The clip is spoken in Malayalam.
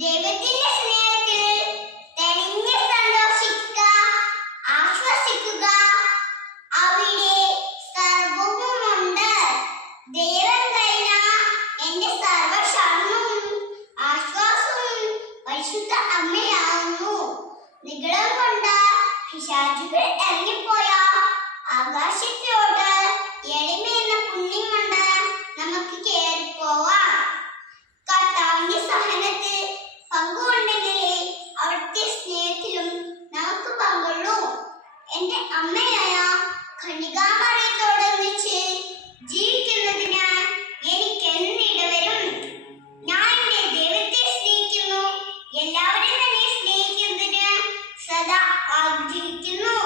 ദൈവത്തിന്റെ സ്നേഹത്തിൽ തെളിഞ്ഞ് സന്തോഷിക്കുക, ആശ്വസിക്കുക. അവിടെ സർവവുമുണ്ട്. ദൈവം കഴിഞ്ഞ എന്റെ സർവശരണവും ആശ്വാസവും പരിശുദ്ധ അമ്മയാകുന്നു. നിഗളം കൊണ്ട് പിശാചുകൾ ഇറങ്ങിപ്പോയ ആകാശത്തോട് എളിമയെന്ന പുണ്യം കൊണ്ട് നമുക്ക് കയറിപ്പോവാം. കർത്താവിന്റെ സഹനത്തിൽ പങ്കുകൊണ്ടെങ്കിലേ അവിടുത്തെ സ്നേഹത്തിലും നമുക്ക് പങ്കുള്ളൂ. എന്റെ അമ്മയായ കന്യകാമറിയത്തോടൊന്നിച്ച് ജീവിക്കുന്നതിന് എനിക്ക് എന്നിടവരും. ഞാൻ എന്റെ ദൈവത്തെ സ്നേഹിക്കുന്നു, എല്ലാവരും തന്നെ സ്നേഹിക്കുന്നതിന് സദാ ആഗ്രഹിക്കുന്നു.